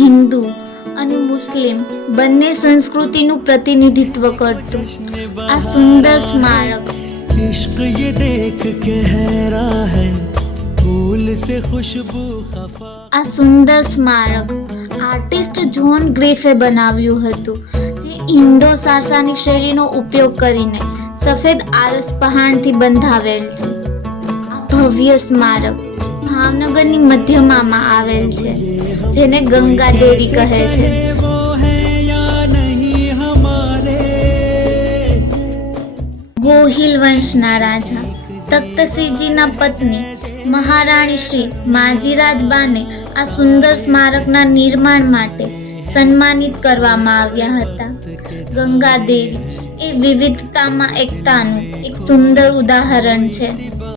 હિન્દુ અને મુસ્લિમ બંને સંસ્કૃતિનું પ્રતિનિધિત્વ કરતું આ સુંદર સ્મારક इश्क ये देख के हैरान है फूल से खुशबू खफा આ સુંદર સ્મારક આર્ટિસ્ટ જ્હોન ગ્રીફે બનાવ્યું હતું, જે ઇન્ડો સાર્સાનિક શૈલીનો ઉપયોગ કરીને સફેદ આરસ પહાણથી બંધાવેલ છે. આ ભવ્ય સ્મારક ભાવનગરની મધ્યમાં આવેલ છે, જેને ગંગા ડેરી કહે છે. वो है या नहीं हमारे ગોહિલ વંશના રાજા તખ્તસિંહજીના પત્ની મહારાણી શ્રી માજીરાજ બાને આ સુંદર સ્મારકના નિર્માણ માટે સન્માનિત કરવામાં આવ્યા હતા. ગંગા ડેરી એ વિવિધતામાં એકતાનું એક સુંદર ઉદાહરણ છે.